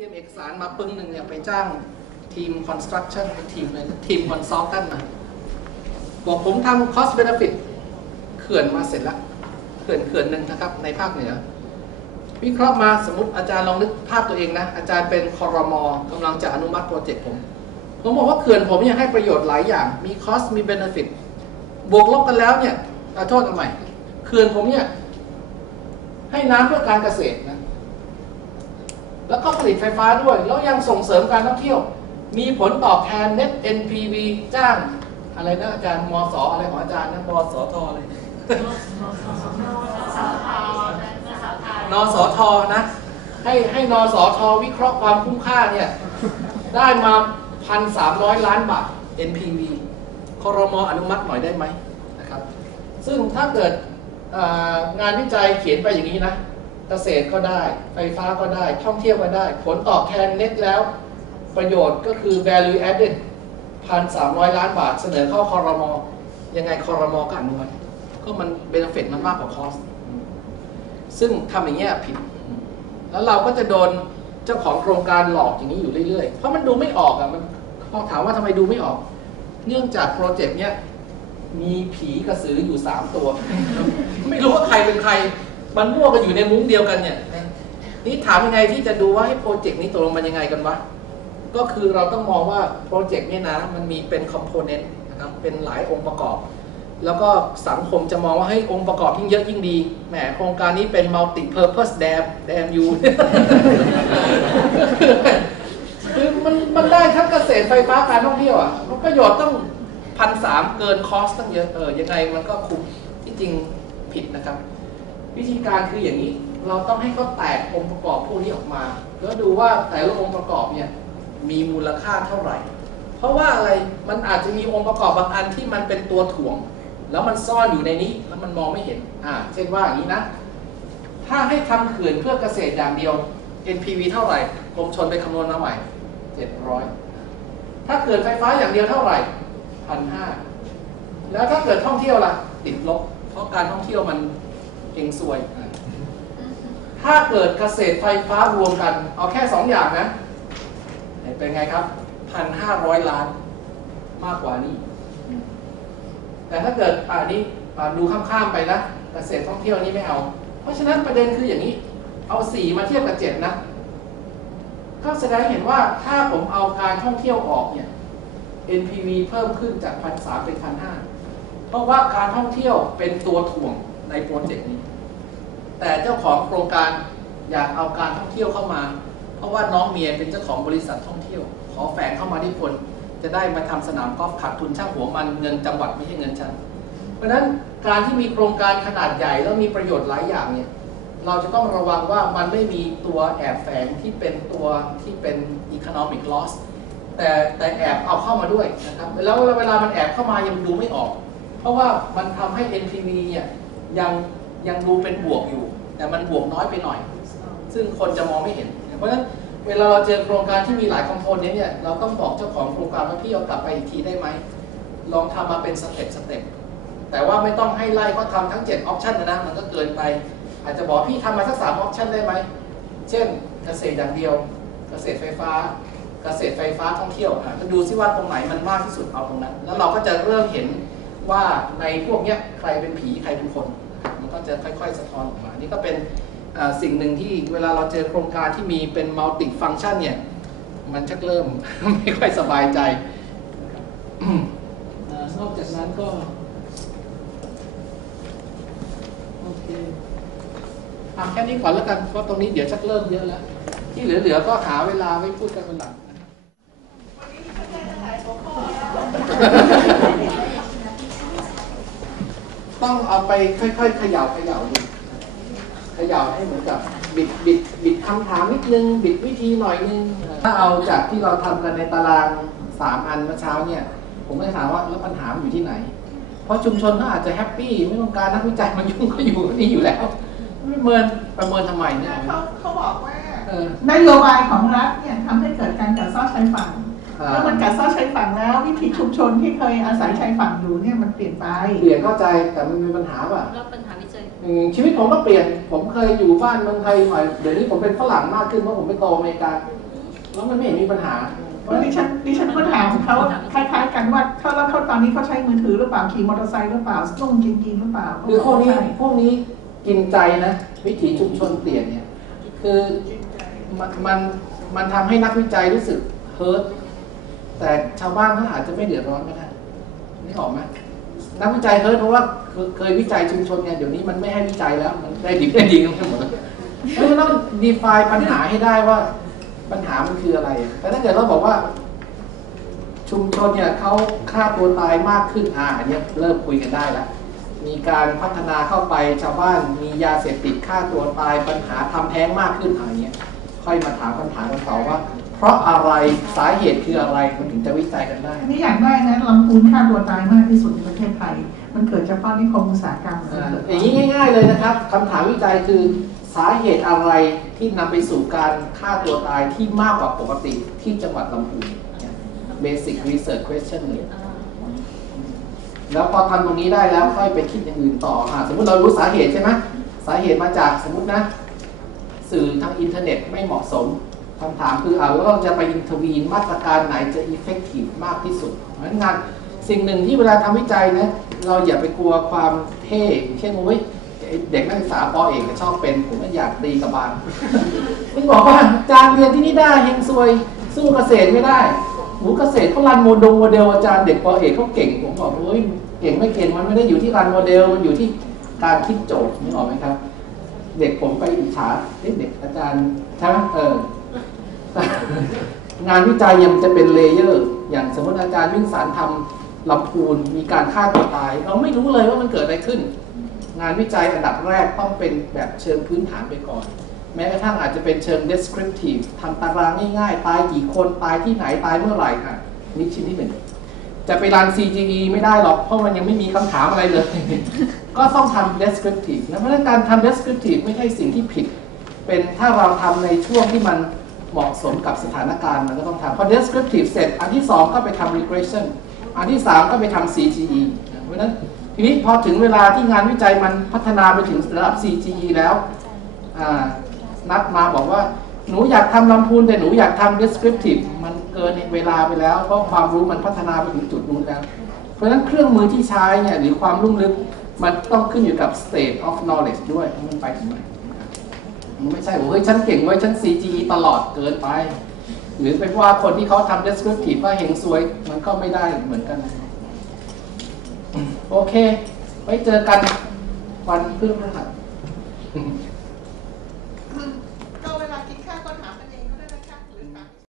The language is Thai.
รียมเอกสารมาปึ้งหนึ่งเนี่ยไปจ้างทีม construction ทีมเลยทีม consultant มาบอกผมทำ cost benefit เขื่อนมาเสร็จแล้วเขื่อนเขื่อนหนึ่งนะครับในภาคเหนือ วิเคราะห์มาสมมติอาจารย์ลองนึกภาพตัวเองนะ อาจารย์เป็นคอรมอกำลังจะอนุมัติโปรเจกต์ผม ผมบอกว่าเขื่อนผมยังให้ประโยชน์หลายอย่าง มี cost มี benefit บวกลบกันแล้วเนี่ยขอโทษทำไมเขื่อนผมเนี่ยให้น้ำเพื่อการเกษตรนะ แล้วก็ผลิตไฟฟ้าด้วย แล้วยังส่งเสริมการท่องเที่ยว มีผลตอบแทน net NPV จ้างอะไรนะอาจารย์มสอะไรของอาจารย์นะมสทอะไรนสทนะให้ให้นสทวิเคราะห์ความคุ้มค่าเนี่ยได้มาพันสามร้อยล้านบาท NPV คอรมออนุมัติหน่อยได้ไหมนะครับ ซึ่งถ้าเกิดเอ่องานวิจัยเขียนไปอย่างนี้นะ เกษตรก็ได้ ไฟฟ้าก็ได้ ท่องเที่ยวก็ได้ ผลตอบแทนเน็ตแล้วประโยชน์ก็คือ value added พันสามร้อยล้านบาทเสนอเข้าคอรมอยังไงคอรมอก็อนุมัติก็มันเบนฟิตมันมากกว่าคอสซึ่งทำอย่างเงี้ยผิด แล้วเราก็จะโดนเจ้าของโครงการหลอกอย่างนี้อยู่เรื่อยๆ เพราะมันดูไม่ออกอะมันพอถามว่าทำไมดูไม่ออก เนื่องจากโปรเจกต์เนี้ยมีผีกระสืออยู่สามตัว ไม่รู้ว่าใครเป็นใคร มันมั่วกันอยู่ในมุ้งเดียวกันเนี่ยนี่ถามยังไงที่จะดูว่าให้โปรเจกต์นี้ตกลงมันยังไงกันวะก็คือเราต้องมองว่าโปรเจกต์นี่นะมันมีเป็นคอมโพเนนต์นะครับเป็นหลายองค์ประกอบ แล้วก็สังคมจะมองว่าให้องค์ประกอบยิ่งเยอะยิ่งดีแหมโครงการนี้เป็น multi purpose dam dam u คือมันมันได้ทั้งเกษตรไฟฟ้าการท่องเที่ยวอะมันประโยชน์ต้องพันสามเกินคอสตั้งเยอะเออยังไงมันก็คุ้มที่จริงผิดนะครับ วิธีการคืออย่างนี้ เราต้องให้เขาแตกองค์ประกอบพวกนี้ออกมา แล้วดูว่าแต่ละองค์ประกอบเนี่ยมีมูลค่าเท่าไหร่ เพราะว่าอะไรมันอาจจะมีองค์ประกอบบางอันที่มันเป็นตัวถ่วง แล้วมันซ่อนอยู่ในนี้แล้วมันมองไม่เห็นอ่าเช่นว่าอย่างนี้นะ ถ้าให้ทำเขื่อนเพื่อเกษตรอย่างเดียว NPV เท่าไหร่กรมชนไปคำนวณมาใหม่700 ถ้าเกิดไฟฟ้าอย่างเดียวเท่าไหร่พันห้าแล้วถ้าเกิดท่องเที่ยวล่ะ ติดลบ เพราะการท่องเที่ยวมัน เองซวย ถ้าเกิดเกษตรไฟฟ้ารวมกัน เอาแค่สองอย่างนะ เป็นไงครับพันห้าร้อยล้านมากกว่านี้ แต่ถ้าเกิดอ่านี้ดูข้ามๆไปนะเกษตรท่องเที่ยวนี้ไม่เอา เพราะฉะนั้นประเด็นคืออย่างนี้ เอาสีมาเทียบกับเจ็ดนะ ก็แสดงเห็นว่าถ้าผมเอาการท่องเที่ยวออกเนี่ย NPV เพิ่มขึ้นจากพันสเป็นพันห้าเพราะว่าการท่องเที่ยวเป็นตัวถ่วง ในโปรเจกต์นี้ แต่เจ้าของโครงการอยากเอาการท่องเที่ยวเข้ามา เพราะว่าน้องเมียเป็นเจ้าของบริษัทท่องเที่ยว ขอแฝงเข้ามาที่คนจะได้มาทำสนามกอล์ฟขาดทุนช่างหัวมันเงินจังหวัดไม่ใช่เงินฉันเพราะฉะนั้นการที่มีโครงการขนาดใหญ่แล้วมีประโยชน์หลายอย่างเนี่ยเราจะต้องระวังว่ามันไม่มีตัวแอบแฝงที่เป็นตัวที่เป็น economic loss แต่แต่แอบเอาเข้ามาด้วยนะครับแล้วเวลามันแอบเข้ามายังดูไม่ออก เพราะว่ามันทำให้ NPV เนี่ย ยังยังดูเป็นบวกอยู่ แต่มันบวกน้อยไปหน่อย ซึ่งคนจะมองไม่เห็น เพราะฉะนั้นเวลาเราเจอโครงการที่มีหลายคอมโพเนนต์เนี่ยเราต้องบอกเจ้าของโครงการว่าพี่เอากลับไปอีกทีได้ไหมลองทำมาเป็นสเต็ปสเต็ปแต่ว่าไม่ต้องให้ไล่เขาทำทั้ง7ออปชันนะนะมันก็เกินไป อาจจะบอกพี่ทำมาสักสามออปชันได้ไหมเช่นเกษตรอย่างเดียว เกษตรไฟฟ้า เกษตรไฟฟ้าท่องเที่ยวอะก็ดูซิว่าตรงไหนมันมากที่สุดเอาตรงนั้น แล้วเราก็จะเริ่มเห็น ว่าในพวกนี้ใครเป็นผีใครเป็นคนนะครับมันก็จะค่อยๆ สะท้อนออกมานี่ก็เป็นสิ่งหนึ่งที่เวลาเราเจอโครงการที่มีเป็นมัลติฟัง c t ชันเนี่ยมันชักเริ่มไม่ค่อยสบายใจนะครับอ่านอกจากนั้นก็โอเคอะแค่นี้ก่อนแล้วกันเพราะตรงนี้เดี๋ยวชักเริ่มเยอะแล้ว ที่เหลือๆก็หาเวลาไว้พูดกันวันหลัง ต้องเอาไปค่อยๆเขย่าเขย่าดูเขย่าให้เหมือนกับบิดบิดบิดคำถามนิดนึง บิดวิธีหน่อยนึง ถ้าเอาจากที่เราทำกันในตารางสามอันเมื่อเช้าเนี่ย ผมก็จะถามว่าแล้วปัญหามันอยู่ที่ไหน เพราะชุมชนเขาอาจจะแฮปปี้ไม่ต้องการนักวิจัยมายุ่งก็อยู่นี่อยู่แล้วไม่เมินประเมินทำไมเนี่ยเขาเขาบอกว่าเออนโยบายของรัฐเนี่ย แล้วมันกัดเซ้อชายฝั่งแล้ววิถีชุมชนที่เคยอาศัยชายฝั่งอยู่เนี่ยมันเปลี่ยนไปเปลี่ยนเข้าใจแต่มันมีปัญหาป่ะแล้วปัญหาวิจัยอืมชีวิตผมก็เปลี่ยน ผมเคยอยู่บ้านเมืองไทยหน่อยเดี๋ยวนี้ผมเป็นฝรั่งมากขึ้นเพราะผมไปโตอเมริกาแล้วมันไม่เห็นมีปัญหาเพราะดิฉันดิฉันก็ถามเขาคล้ายๆกันว่าเขาแล้วเขาตอนนี้เขาใช้มือถือหรือเปล่าขี่มอเตอร์ไซค์หรือเปล่านุ่งกินกินหรือเปล่าคือพวกนี้ใช่พวกนี้กินใจนะวิถีชุมชนเปลี่ยนเนี่ยคือมันมันมันทำให้นักวิจัยรู้สึกเฮิร์ต แต่ชาวบ้านเขาอาจจะไม่เดือดร้อนก็ได้นี่ออกไหมนักวิจัยเฮิร์ตเพราะว่าเคยวิจัยชุมชนไงเดี๋ยวนี้มันไม่ให้วิจัยแล้วมันได้ดีได้ดีกันหมดแล้วแล้วมันต้องดีไฟปัญหาให้ได้ว่าปัญหามันคืออะไร แต่ถ้าเกิดเราบอกว่า ชุมชนเนี่ยเขาฆ่าตัวตายมากขึ้นอ่าอันเนี้ยเริ่มคุยกันได้แล้วมีการพัฒนาเข้าไปชาวบ้านมียาเสพติดฆ่าตัวตายปัญหาทำแท้งมากขึ้นอะไรเงี้ยค่อยมาถามคำถามกันต่อว่า เพราะอะไรสาเหตุคืออะไรมันถึงจะวิจัยกันได้อันนี้อย่างแรกนะลำพูนฆ่าตัวตายมากที่สุดในประเทศไทย มันเกิดเฉพาะนิคมอุตสาหกรรมอ่าเกิดอย่างนี้ง่าย ๆเลยนะครับคำถามวิจัยคือสาเหตุอะไรที่นำไปสู่การฆ่าตัวตายที่มากกว่าปกติที่จังหวัดลำพูนเนี่ย basic research question เลยแล้วพอทำตรงนี้ได้แล้วค่อยไปคิดอย่างอื่นต่ออะสมมติเรารู้สาเหตุใช่ไหมสาเหตุมาจากสมมตินะ สื่อทางอินเทอร์เน็ตไม่เหมาะสม คำถามคือเอาแล้วเราจะไปอินทวีนมาตรการไหนจะ effective มากที่สุดเพราะฉะนั้นงานสิ่งหนึ่งที่เวลาทำวิจัยนะเราอย่าไปกลัวความเท่เช่นโอ้ยเด็กนักศึกษาปอเอกชอบเป็นผมก็อยากตีกับบาลมึงบอกว่าจารย์เรียนที่นี่ได้เฮงซวยสู้เกษตรไม่ได้หมูเกษตรเขารันโมดงโมเดลอาจารย์เด็กปอเอกเขาเก่งผมบอกเฮ้ยเก่งไม่เก่งมันไม่ได้อยู่ที่รันโมเดลมันอยู่ที่การคิดโจทย์นึกออกไหมครับ เด็กผมไปอิจฉาเด็กอาจารย์ใช่ไหมเออ งานวิจัยยังจะเป็นเลเยอร์ อย่างสมมติอาจารย์วิ่งสารทำลำพูนมีการฆ่าตัวตาย เราไม่รู้เลยว่ามันเกิดอะไรขึ้น งานวิจัยอันดับแรกต้องเป็นแบบเชิงพื้นฐานไปก่อน แม้กระทั่งอาจจะเป็นเชิง descriptive ทำตารางง่ายๆ ตายกี่คนตายที่ไหนตายเมื่อไหร่ค่ะนี่ชิ้นที่หนึ่งจะไปรัน CGE ไม่ได้หรอก เพราะมันยังไม่มีคำถามอะไรเลย ก็ต้องทำ descriptive นะเพราะฉะนั้นการทำ descriptive ไม่ใช่สิ่งที่ผิด เป็นถ้าเราทำในช่วงที่มัน เหมาะสมกับสถานการณ์มันก็ต้องทำพอ descriptive เสร็จ อันที่สองก็ไปทำ regression อันที่สามก็ไปทำ CGE เพราะฉะนั้นทีนี้พอถึงเวลาที่งานวิจัยมันพัฒนาไปถึงระดับ CGE แล้วนัดมาบอกว่าหนูอยากทำลำพูนแต่หนูอยากทำ descriptive มันเกินเวลาไปแล้ว เพราะความรู้มันพัฒนาไปถึงจุดนู้นแล้ว เพราะฉะนั้นเครื่องมือที่ใช้เนี่ยหรือความลุ่มลึกมันต้องขึ้นอยู่กับ state of knowledge ด้วยว่ามันไปถึงไหน ไม่ใช่ว่าเฮ้ยฉันเก่งไว้ฉัน CGE ตลอดเกินไป หรือไปว่าคนที่เขาทำ descriptive ว่าเฮงซวยมันก็ไม่ได้เหมือนกัน โอเค ไว้เจอกันวันพฤหัส